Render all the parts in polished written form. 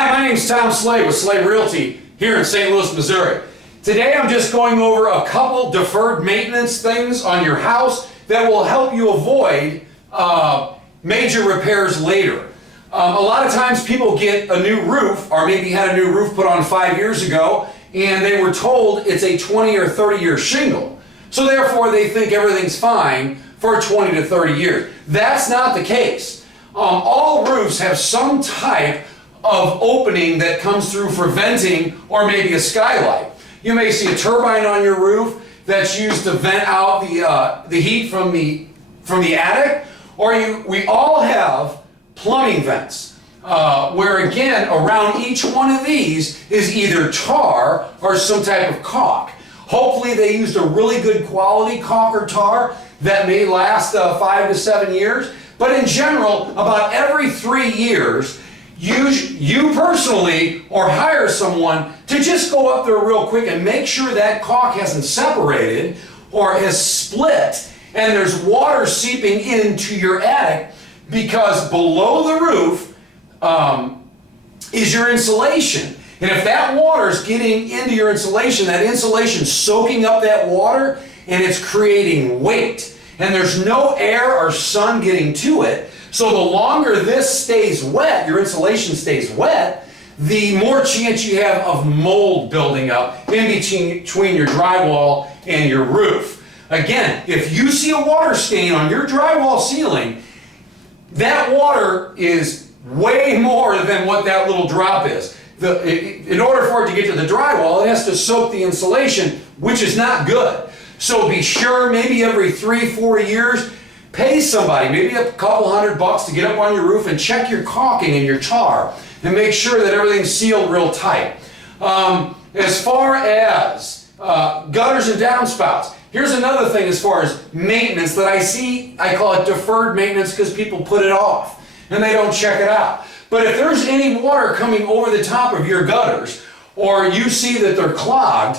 Hi, my name's Tom Slay with Slay Realty here in St. Louis, Missouri. Today I'm just going over a couple deferred maintenance things on your house that will help you avoid major repairs later. A lot of times people get a new roof, or maybe had a new roof put on 5 years ago, and they were told it's a 20 or 30 year shingle. So therefore they think everything's fine for 20 to 30 years. That's not the case. All roofs have some type of opening that comes through for venting or maybe a skylight. You may see a turbine on your roof that's used to vent out the heat from the attic, or we all have plumbing vents, where again, around each one of these is either tar or some type of caulk. Hopefully they used a really good quality caulk or tar that may last 5 to 7 years, but in general, about every 3 years, you personally or hire someone to just go up there real quick and make sure that caulk hasn't separated or has split and there's water seeping into your attic, because below the roof is your insulation. And if that water's getting into your insulation, that insulation's soaking up that water and it's creating weight. And there's no air or sun getting to it. So the longer this stays wet, your insulation stays wet, the more chance you have of mold building up in between your drywall and your roof. Again, if you see a water stain on your drywall ceiling, that water is way more than what that little drop is. In order for it to get to the drywall, it has to soak the insulation, which is not good. So be sure, maybe every 3-4 years, pay somebody, maybe a couple $100 to get up on your roof and check your caulking and your tar and make sure that everything's sealed real tight. As far as gutters and downspouts, here's another thing as far as maintenance that I call it deferred maintenance because people put it off and they don't check it out. But if there's any water coming over the top of your gutters, or you see that they're clogged,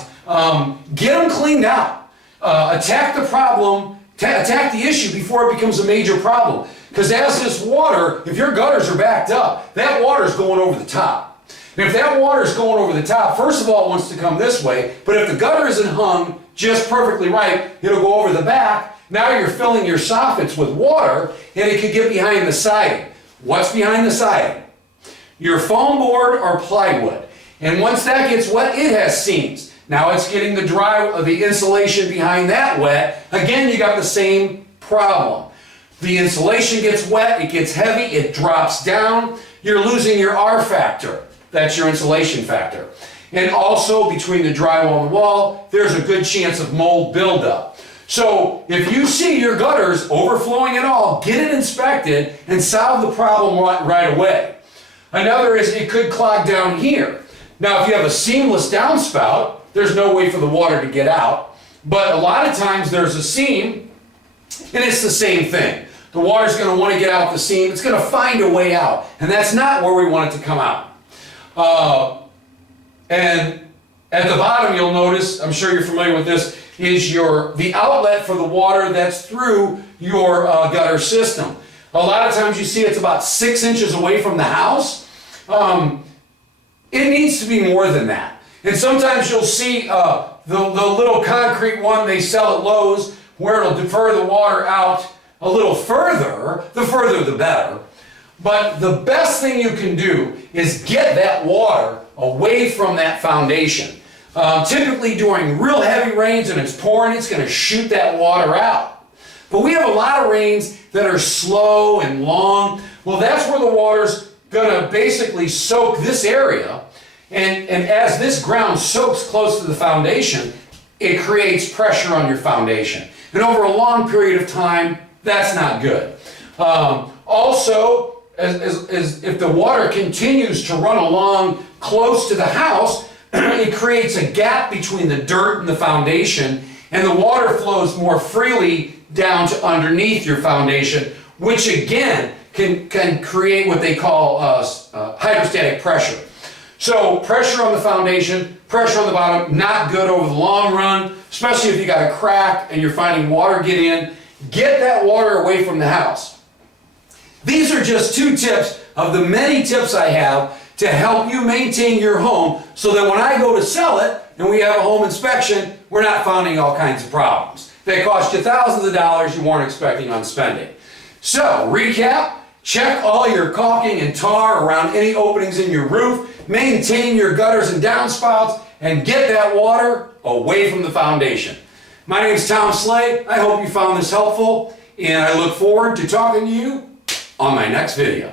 get them cleaned out. Attack the problem, attack the issue before it becomes a major problem. Because as this water, if your gutters are backed up, that water is going over the top. And if that water is going over the top, first of all, it wants to come this way, but if the gutter isn't hung just perfectly right, it'll go over the back. Now you're filling your soffits with water, and it could get behind the siding. What's behind the siding? Your foam board or plywood. And once that gets wet, it has seams. Now it's getting the insulation behind that wet. Again, you got the same problem. The insulation gets wet, it gets heavy, it drops down. You're losing your R factor. That's your insulation factor. And also between the drywall and the wall, there's a good chance of mold buildup. So if you see your gutters overflowing at all, get it inspected and solve the problem right away. Another is it could clog down here. Now if you have a seamless downspout, there's no way for the water to get out. But a lot of times there's a seam, and it's the same thing. The water's going to want to get out the seam. It's going to find a way out. And that's not where we want it to come out. And at the bottom, you'll notice, I'm sure you're familiar with this, is the outlet for the water that's through your gutter system. A lot of times you see it's about 6 inches away from the house. It needs to be more than that. And sometimes you'll see the little concrete one they sell at Lowe's where it'll defer the water out a little further. The further the better. But the best thing you can do is get that water away from that foundation. Typically during real heavy rains and it's pouring, it's going to shoot that water out. But we have a lot of rains that are slow and long. Well, that's where the water's going to basically soak this area. And as this ground soaks close to the foundation, it creates pressure on your foundation. And over a long period of time, that's not good. Also, if the water continues to run along close to the house, it creates a gap between the dirt and the foundation, and the water flows more freely down to underneath your foundation, which again can create what they call hydrostatic pressure. So pressure on the foundation, pressure on the bottom, not good over the long run, especially if you got a crack and you're finding water get in. Get that water away from the house. These are just 2 tips of the many tips I have to help you maintain your home so that when I go to sell it and we have a home inspection, we're not finding all kinds of problems. They cost you thousands of dollars you weren't expecting on spending. So, recap, check all your caulking and tar around any openings in your roof, maintain your gutters and downspouts, and get that water away from the foundation. My name is Tom Slay. I hope you found this helpful, and I look forward to talking to you on my next video.